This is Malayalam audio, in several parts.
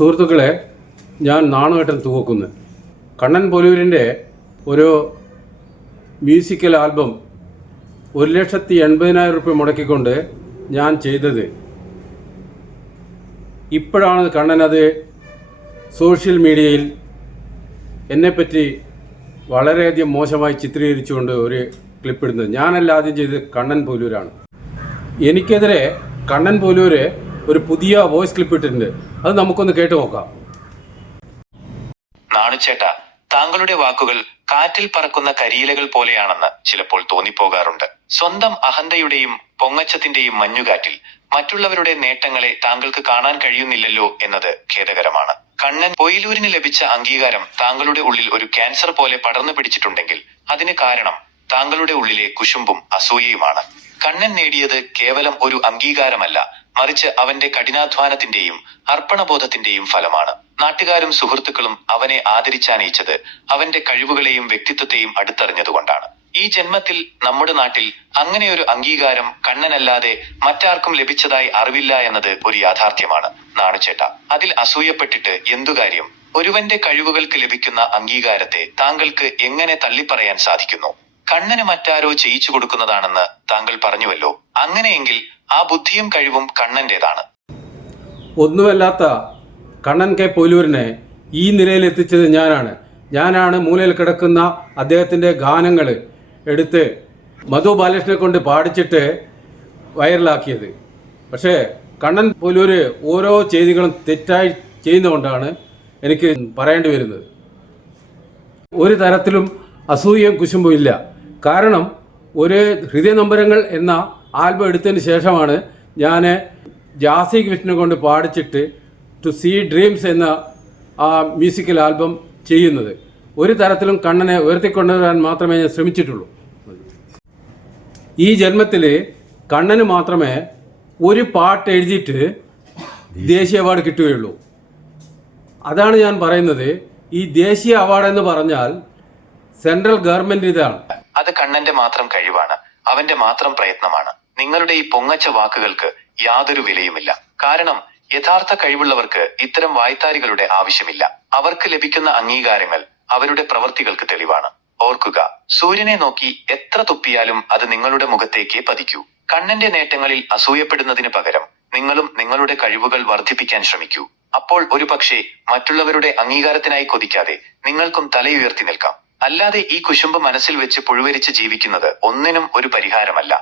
സുഹൃത്തുക്കളെ ഞാൻ നാണുകേട്ടൻ തൂക്കുന്നു കണ്ണൻ പൊലൂരിന്റെ ഒരു മ്യൂസിക്കൽ ആൽബം ഒരു ലക്ഷത്തി എൺപതിനായിരം റുപ്യ മുടക്കിക്കൊണ്ട് ഞാൻ ചെയ്തത്. ഇപ്പോഴാണ് കണ്ണനത് സോഷ്യൽ മീഡിയയിൽ എന്നെപ്പറ്റി വളരെയധികം മോശമായി ചിത്രീകരിച്ചുകൊണ്ട് ഒരു ക്ലിപ്പ് ഇടുന്നത് ഞാനല്ല ആദ്യം ചെയ്തത് കണ്ണൻ പോലൂരാണ്. എനിക്കെതിരെ കണ്ണൻ പോലൂര് ഒരു പുതിയ വോയിസ് ക്ലിപ്പ് ഇട്ടിട്ടുണ്ട്. അത് നമുക്കൊന്ന് കേട്ട് നോക്കാം. നാണുചേട്ടാ താങ്കളുടെ വാക്കുകൾ കാറ്റിൽ പറക്കുന്ന കരിയിലകൾ പോലെയാണെന്ന് ചിലപ്പോൾ തോന്നിപ്പോകാറുണ്ട്. സ്വന്തം അഹന്തയുടെയും പൊങ്ങച്ചത്തിന്റെയും മഞ്ഞുകാറ്റിൽ മറ്റുള്ളവരുടെ നേട്ടങ്ങളെ താങ്കൾക്ക് കാണാൻ കഴിയുന്നില്ലല്ലോ എന്നത് ഖേദകരമാണ്. കണ്ണൻ പൊയിലൂരിന് ലഭിച്ച അംഗീകാരം താങ്കളുടെ ഉള്ളിൽ ഒരു ക്യാൻസർ പോലെ പടർന്നു പിടിച്ചിട്ടുണ്ടെങ്കിൽ അതിന് കാരണം താങ്കളുടെ ഉള്ളിലെ കുശുമ്പും അസൂയയുമാണ്. കണ്ണൻ നേടിയത് കേവലം ഒരു അംഗീകാരമല്ല മറിച്ച് അവന്റെ കഠിനാധ്വാനത്തിന്റെയും അർപ്പണബോധത്തിന്റെയും ഫലമാണ്. നാട്ടുകാരും സുഹൃത്തുക്കളും അവനെ ആദരിച്ചാനയിച്ചത് അവന്റെ കഴിവുകളെയും വ്യക്തിത്വത്തെയും അടുത്തറിഞ്ഞതുകൊണ്ടാണ്. ഈ ജന്മത്തിൽ നമ്മുടെ നാട്ടിൽ അങ്ങനെയൊരു അംഗീകാരം കണ്ണനല്ലാതെ മറ്റാർക്കും ലഭിച്ചതായി അറിവില്ല എന്നത് ഒരു യാഥാർത്ഥ്യമാണ് നാണുചേട്ട. അതിൽ അസൂയപ്പെട്ടിട്ട് എന്തു കാര്യം? ഒരുവന്റെ കഴിവുകൾക്ക് ലഭിക്കുന്ന അംഗീകാരത്തെ താങ്കൾക്ക് എങ്ങനെ തള്ളിപ്പറയാൻ സാധിക്കുന്നു? കണ്ണന് മറ്റാരോ ചെയ്യിച്ചു കൊടുക്കുന്നതാണെന്ന് താങ്കൾ പറഞ്ഞുവല്ലോ. അങ്ങനെയെങ്കിൽ ആ ബുദ്ധിയും കഴിവും കണ്ണന്റേതാണ്. ഒന്നുമല്ലാത്ത കണ്ണൻ കെ പോലൂരിനെ ഈ നിലയിൽ എത്തിച്ചത് ഞാനാണ്. ഞാനാണ് മൂലയിൽ കിടക്കുന്ന അദ്ദേഹത്തിന്റെ ഗാനങ്ങൾ എടുത്ത് മധു ബാലകൃഷ്ണനെ കൊണ്ട് പാടിച്ചിട്ട് വൈറലാക്കിയത്. പക്ഷേ കണ്ണൻ പോലൂര് ഓരോ ചെയ്തികളും തെറ്റായി ചെയ്യുന്നതുകൊണ്ടാണ് എനിക്ക് പറയേണ്ടി വരുന്നത്. ഒരു തരത്തിലും അസൂയയും കുശുമ്പും ഇല്ല. കാരണം ഒരു ഹൃദയ നമ്പരങ്ങൾ എന്ന ആൽബം എടുത്തതിന് ശേഷമാണ് ഞാൻ ജാസി കൃഷ്ണനെ കൊണ്ട് പാടിച്ചിട്ട് ടു സീ ഡ്രീംസ് എന്ന ആ മ്യൂസിക്കൽ ആൽബം ചെയ്യുന്നത്. ഒരു തരത്തിലും കണ്ണനെ ഉയർത്തിക്കൊണ്ടുവരാൻ മാത്രമേ ഞാൻ ശ്രമിച്ചിട്ടുള്ളൂ. ഈ ജന്മത്തിൽ കണ്ണന് മാത്രമേ ഒരു പാട്ട് എഴുതിയിട്ട് ദേശീയ അവാർഡ് കിട്ടുകയുള്ളൂ. അതാണ് ഞാൻ പറയുന്നത്. ഈ ദേശീയ അവാർഡ് എന്ന് പറഞ്ഞാൽ സെൻട്രൽ ഗവൺമെന്റ് ഇതാണ്. അത് കണ്ണന്റെ മാത്രം കഴിവാണ്. അവന്റെ മാത്രം പ്രയത്നമാണ്. നിങ്ങളുടെ ഈ പൊങ്ങച്ച വാക്കുകൾക്ക് യാതൊരു വിലയുമില്ല. കാരണം യഥാർത്ഥ കഴിവുള്ളവർക്ക് ഇത്തരം വായ്ത്താരികളുടെ ആവശ്യമില്ല. അവർക്ക് ലഭിക്കുന്ന അംഗീകാരങ്ങൾ അവരുടെ പ്രവർത്തികൾക്ക് തെളിവാണ്. ഓർക്കുക സൂര്യനെ നോക്കി എത്ര തുപ്പിയാലും അത് നിങ്ങളുടെ മുഖത്തേക്ക് പതിക്കൂ. കണ്ണന്റെ നേട്ടങ്ങളിൽ അസൂയപ്പെടുന്നതിന് പകരം നിങ്ങളും നിങ്ങളുടെ കഴിവുകൾ വർദ്ധിപ്പിക്കാൻ ശ്രമിക്കൂ. അപ്പോൾ ഒരുപക്ഷെ മറ്റുള്ളവരുടെ അംഗീകാരത്തിനായി കൊതിക്കാതെ നിങ്ങൾക്കും തലയുയർത്തി നിൽക്കാം. അല്ലാതെ ഈ കുശുമ്പ് മനസ്സിൽ വെച്ച് പുഴുവരിച്ച് ജീവിക്കുന്നത് ഒന്നിനും ഒരു പരിഹാരമല്ല.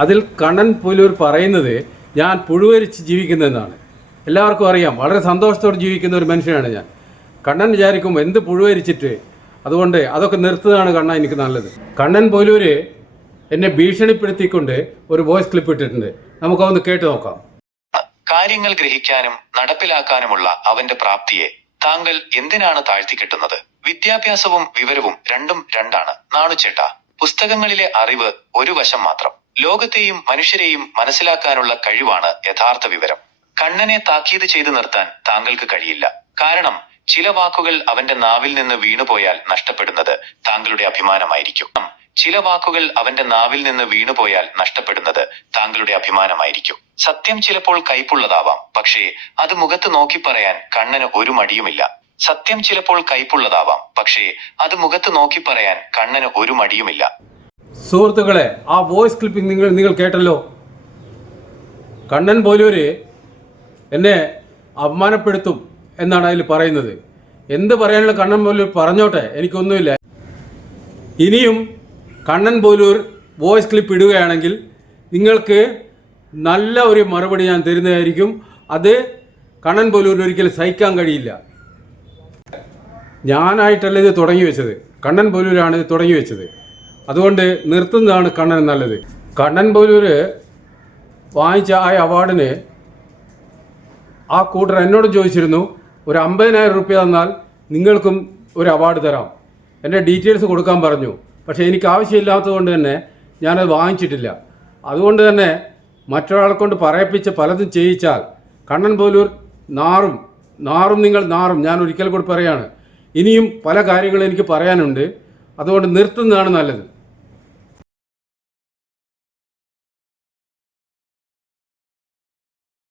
അതിൽ കണ്ണൻ പോലൂർ പറയുന്നത് ഞാൻ പുഴുവരിച്ച് ജീവിക്കുന്നതെന്നാണ്. എല്ലാവർക്കും അറിയാം വളരെ സന്തോഷത്തോടെ ജീവിക്കുന്ന ഒരു മനുഷ്യനാണ് ഞാൻ. കണ്ണൻ വിചാരിക്കും എന്ത് പുഴുവരിച്ചിട്ട് അതുകൊണ്ട് അതൊക്കെ നിർത്തുന്നതാണ് കണ്ണ എനിക്ക് നല്ലത്. കണ്ണൻ പോലൂര് എന്നെ ഭീഷണിപ്പെടുത്തിക്കൊണ്ട് ഒരു വോയിസ് ക്ലിപ്പ് ഇട്ടിട്ടുണ്ട്. നമുക്കൊന്ന് കേട്ട് നോക്കാം. കാര്യങ്ങൾ ഗ്രഹിക്കാനും നടപ്പിലാക്കാനുമുള്ള അവന്റെ പ്രാപ്തിയെ താങ്കൾ എന്തിനാണ് താഴ്ത്തിക്കെട്ടുന്നത് വിദ്യാഭ്യാസവും വിവരവും രണ്ടും രണ്ടാണ്. നാണുചേട്ടാ പുസ്തകങ്ങളിലെ അറിവ് ഒരു വശം മാത്രം. ലോകത്തെയും മനുഷ്യരെയും മനസ്സിലാക്കാനുള്ള കഴിവാണ് യഥാർത്ഥ വിവരം. കണ്ണനെ താക്കീത് ചെയ്തു നിർത്താൻ താങ്കൾക്ക് കഴിയില്ല. കാരണം ചില വാക്കുകൾ അവന്റെ നാവിൽ നിന്ന് വീണുപോയാൽ നഷ്ടപ്പെടുന്നത് താങ്കളുടെ അഭിമാനമായിരിക്കും. ചില വാക്കുകൾ അവന്റെ നാവിൽ നിന്ന് വീണുപോയാൽ നഷ്ടപ്പെടുന്നത് താങ്കളുടെ അഭിമാനമായിരിക്കും. സത്യം ചിലപ്പോൾ കൈപ്പുള്ളതാവാം പക്ഷേ അത് മുഖത്ത് നോക്കി പറയാൻ കണ്ണന് ഒരു മടിയുമില്ല. സത്യം ചിലപ്പോൾ കൈപ്പുള്ളതാവാം പക്ഷേ അത് മുഖത്ത് നോക്കി പറയാൻ കണ്ണന് ഒരു മടിയുമില്ല. സുഹൃത്തുക്കളെ ആ വോയിസ് ക്ലിപ്പിംഗ് നിങ്ങൾ നിങ്ങൾ കേട്ടല്ലോ. കണ്ണൻ പോലൂര് എന്നെ അപമാനപ്പെടുത്തും എന്നാണ് അതിൽ പറയുന്നത്. എന്ത് പറയാനുള്ള കണ്ണൻ പോലൂർ പറഞ്ഞോട്ടെ എനിക്കൊന്നുമില്ല. ഇനിയും കണ്ണൻ പോലൂർ വോയിസ് ക്ലിപ്പ് ഇടുകയാണെങ്കിൽ നിങ്ങൾക്ക് നല്ല ഒരു മറുപടി ഞാൻ തരുന്നതായിരിക്കും. അത് കണ്ണൻ പോലൂരിന് ഒരിക്കലും സഹിക്കാൻ കഴിയില്ല. ഞാനായിട്ടല്ല ഇത് തുടങ്ങി വെച്ചത്. കണ്ണൻ പോലൂരാണ് ഇത് തുടങ്ങി വെച്ചത്. അതുകൊണ്ട് നിർത്തുന്നതാണ് കണ്ണൻ നല്ലത്. കണ്ണൻ പോലൂര് വാങ്ങിച്ച ആ അവാർഡിന് ആ കൂട്ടർ എന്നോട് ചോദിച്ചിരുന്നു ഒരു അമ്പതിനായിരം റുപ്യ തന്നാൽ നിങ്ങൾക്കും ഒരു അവാർഡ് തരാം. എന്റെ ഡീറ്റെയിൽസ് കൊടുക്കാൻ പറഞ്ഞു. പക്ഷേ എനിക്ക് ആവശ്യമില്ലാത്തത് കൊണ്ട് തന്നെ ഞാനത് വാങ്ങിച്ചിട്ടില്ല. അതുകൊണ്ട് തന്നെ മറ്റൊരാളെ കൊണ്ട് പറയിപ്പിച്ച് പലതും ചെയ്യിച്ചാൽ കണ്ണൻ പോലൂർ നാറും നാറും നിങ്ങൾ നാറും. ഞാൻ ഒരിക്കൽ കൂടി പറയാണ് ഇനിയും പല കാര്യങ്ങളും എനിക്ക് പറയാനുണ്ട്. അതുകൊണ്ട് നിർത്തുന്നതാണ് നല്ലത്.